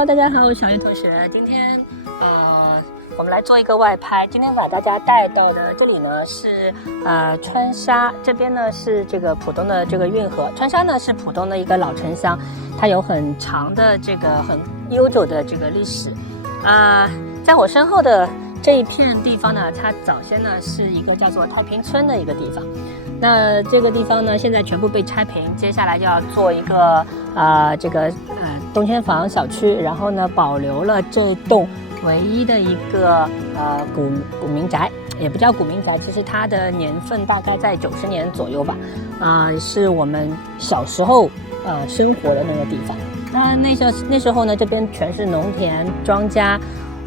Hello， 大家好，我是小云同学。今天我们来做一个外拍。今天把大家带到的这里呢是川沙，这边呢是这个浦东的这个运河。川沙呢是浦东的一个老城乡，它有很长的这个很悠久的这个历史。在我身后的这一片地方呢，它早先呢是一个叫做太平村的一个地方。那这个地方呢，现在全部被拆平，接下来就要做一个东千坊小区，然后呢保留了这栋唯一的一个古民宅，也不叫古民宅，其实它的年份大概在90年左右吧，是我们小时候生活的那个地方。那时候呢，这边全是农田庄稼。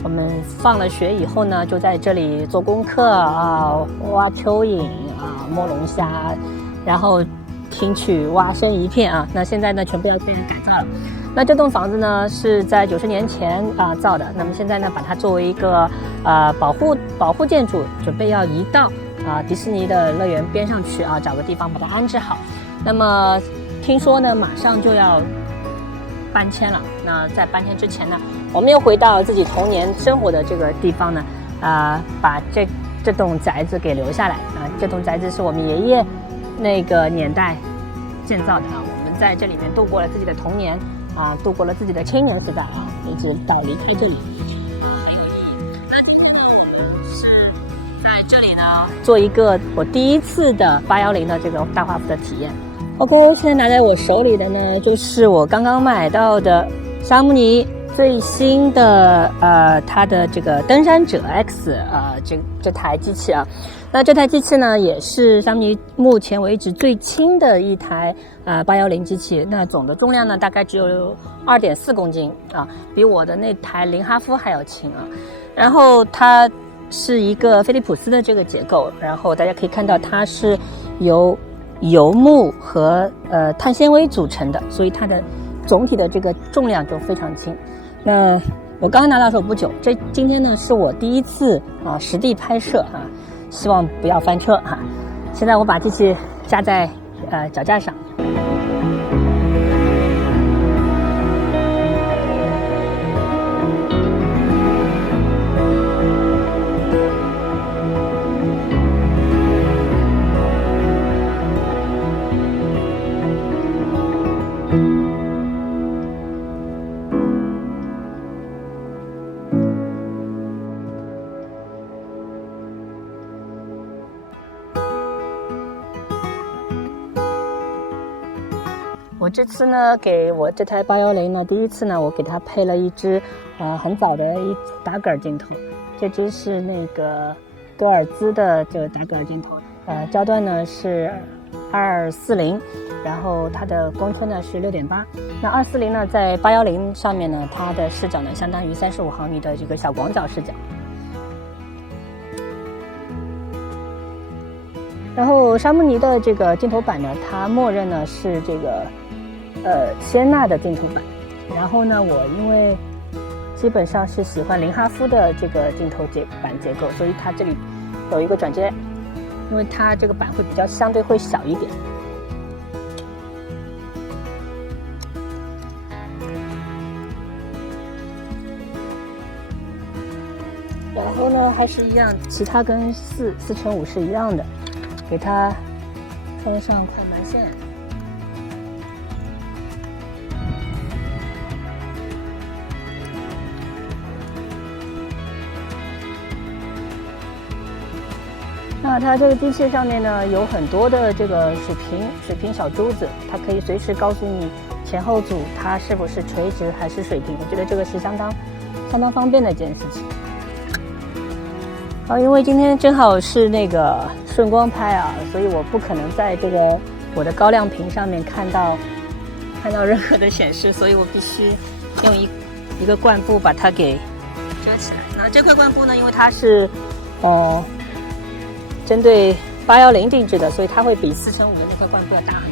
我们放了学以后呢，就在这里做功课挖蚯蚓摸龙虾，然后听曲蛙声一片啊。那现在呢，全部要被人改造了。那这栋房子呢，是在90年前造的。那么现在呢，把它作为一个保护建筑，准备要移到迪士尼的乐园边上去找个地方把它安置好。那么听说呢，马上就要搬迁了。那在搬迁之前呢，我们又回到自己童年生活的这个地方呢，把这栋宅子给留下来。这栋宅子是我们爷爷那个年代建造的我们在这里面度过了自己的童年度过了自己的青年时代一直到离开这里。那今天呢，我们是在这里呢做一个我第一次的810的这个大画幅的体验。OK， 现在拿在我手里的呢，就是我刚刚买到的沙姆尼最新的它的这个登山者 X 这台机器那这台机器呢，也是沙姆尼目前为止最轻的一台810机器。那总的重量呢，大概只有2.4公斤比我的那台林哈夫还要轻然后它是一个飞利浦斯的这个结构，然后大家可以看到它是由油木和碳纤维组成的，所以它的总体的这个重量就非常轻。那我刚刚拿到手不久，今天呢是我第一次实地拍摄希望不要翻车现在我把机器架在脚架上。我这次呢，给我这台810呢，第一次呢，我给它配了一支很早的一打杆镜头，这支是那个戈尔兹的这个打杆镜头，焦段呢是240，然后它的光圈呢是6.8。那240呢，在810上面呢，它的视角呢相当于35毫米的这个小广角视角。然后沙姆尼的这个镜头板呢，它默认呢是这个仙纳的镜头板。然后呢，我因为基本上是喜欢林哈夫的这个镜头板结构，所以它这里有一个转接，因为它这个板会比较相对会小一点。然后呢，还是一样，其他跟4:5是一样的。给它穿上快门线，那它这个机器上面呢有很多的这个水平小珠子，它可以随时告诉你前后组它是不是垂直还是水平。我觉得这个是相当方便的一件事情。因为今天正好是那个顺光拍所以我不可能在这个我的高亮屏上面看到任何的显示，所以我必须用一个冠布把它给遮起来。那这块冠布呢，因为它是针对810定制的，所以它会比4:5的那块冠布要大很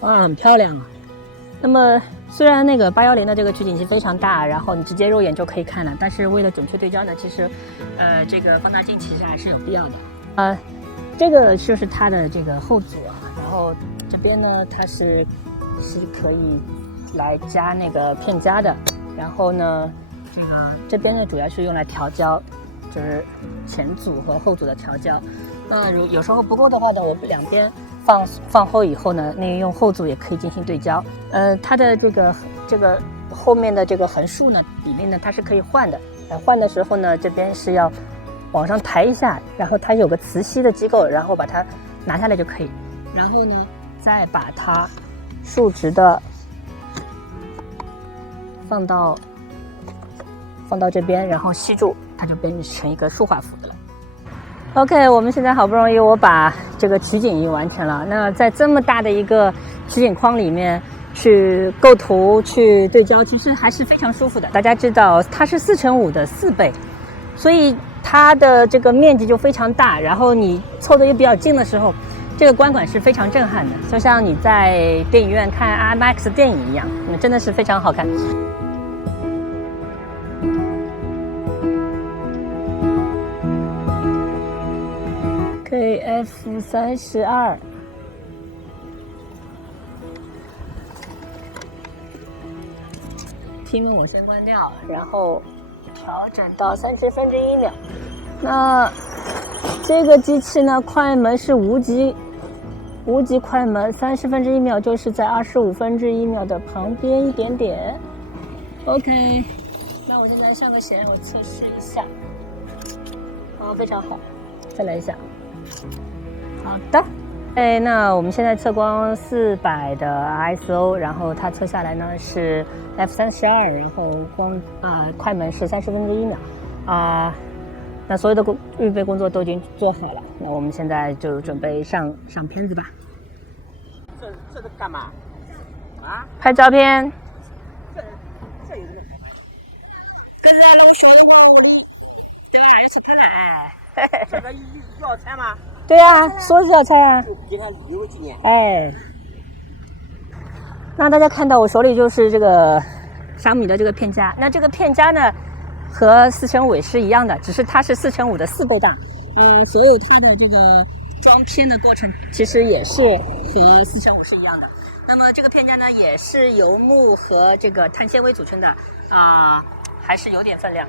多。很漂亮那么虽然那个810的这个取景器非常大，然后你直接肉眼就可以看了，但是为了准确对焦呢，其实这个放大镜其实还是有必要的。这个就是它的这个后组啊，然后这边呢它是可以来加那个片夹的，然后呢这边呢主要是用来调焦，就是前组和后组的调焦。有时候不够的话呢，我们两边放后以后呢，那用后组也可以进行对焦。它的这个后面的这个横竖呢，比例呢它是可以换的。换的时候呢，这边是要往上抬一下，然后它有个磁吸的机构，然后把它拿下来就可以。然后呢，再把它竖直的放到这边，然后吸住，它就变成一个竖画幅的了。OK， 我们现在好不容易我把这个取景已经完成了。那在这么大的一个取景框里面去构图、去对焦，其实还是非常舒服的。大家知道它是4:5的4倍，所以它的这个面积就非常大。然后你凑得也比较近的时候，这个观感是非常震撼的，就像你在电影院看 IMAX 电影一样，真的是非常好看。KF32，屏幕我先关掉，然后调整到1/30秒。那这个机器呢，快门是无级快门，1/30秒就是在25/1秒的旁边一点点。OK， 那我现在上个弦，我测试一下。好，非常好，再来一下。好的，那我们现在测光400的 ISO， 然后它测下来呢是 F32， 然后快门是1/30秒那所有的预备工作都已经做好了，那我们现在就准备上片子吧。这干嘛？啊？拍照片。这有什么好拍的？跟着那个小的话，我的对吧？一起拍来。这个要钱吗？对啊，说是要拆啊。就给他留个纪念。那大家看到我手里就是这个小米的这个片夹，那这个片夹呢和4:5也是一样的，只是它是4:5的4倍大。所有它的这个装片的过程其实也是和4:5是一样的。那么这个片夹呢也是由钼和这个碳纤维组成的还是有点分量。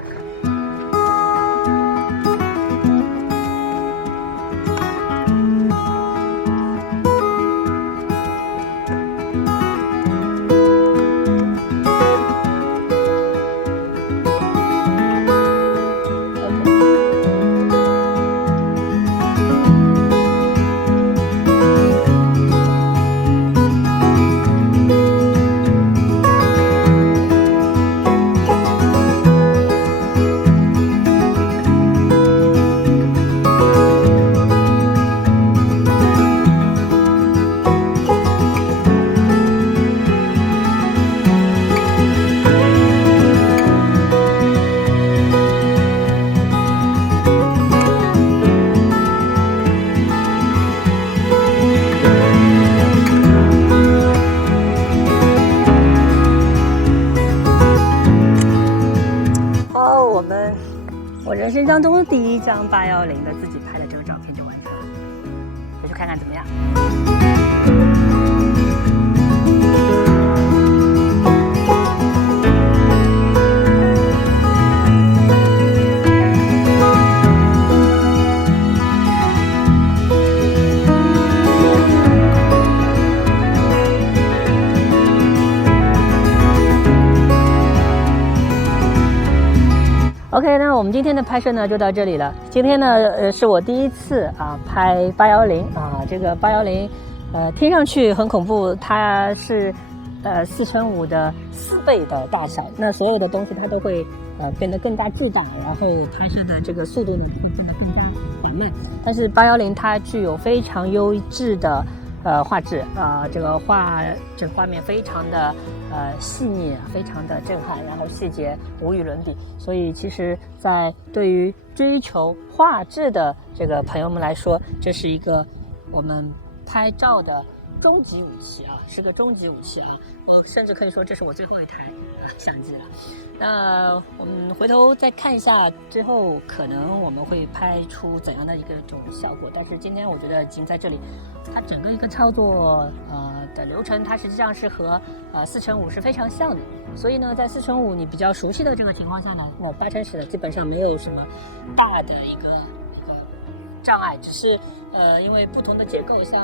我人生当中第一张810的自己拍的这个照片就完成了，回去看看怎么样。OK， 那我们今天的拍摄呢就到这里了。今天呢是我第一次拍810这个810听上去很恐怖，它是4:5的4倍的大小，那所有的东西它都会变得更加巨大，然后拍摄的这个速度呢会变得更加缓慢。但是810它具有非常优质的画质这个画面非常的细腻，非常的震撼，然后细节无与伦比。所以其实在对于追求画质的这个朋友们来说，这是一个我们拍照的终极武器啊，是个终极武器啊。我甚至可以说这是我最后一台相机了。那我们回头再看一下之后，可能我们会拍出怎样的一个这种效果。但是今天我觉得已经在这里，它整个一个操作的流程，它实际上是和4×5是非常像的。所以呢，在4×5你比较熟悉的这个情况下呢，那8×10的基本上没有什么大的一个障碍，只是因为不同的结构，像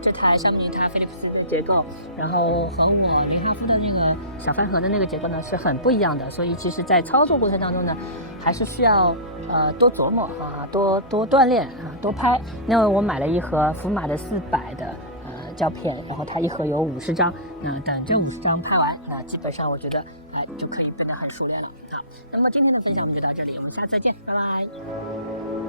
这台橡皮它菲利普斯的结构，然后和我林哈夫的那个小饭盒的那个结构呢是很不一样的，所以其实在操作过程当中呢，还是需要多琢磨啊，多锻炼啊，多拍。那我买了一盒福马的400的胶片，然后它一盒有50张，那等这50张拍完，那基本上我觉得就可以变得很熟练了。好，那么今天的分享就到这里，我们下次再见，拜拜。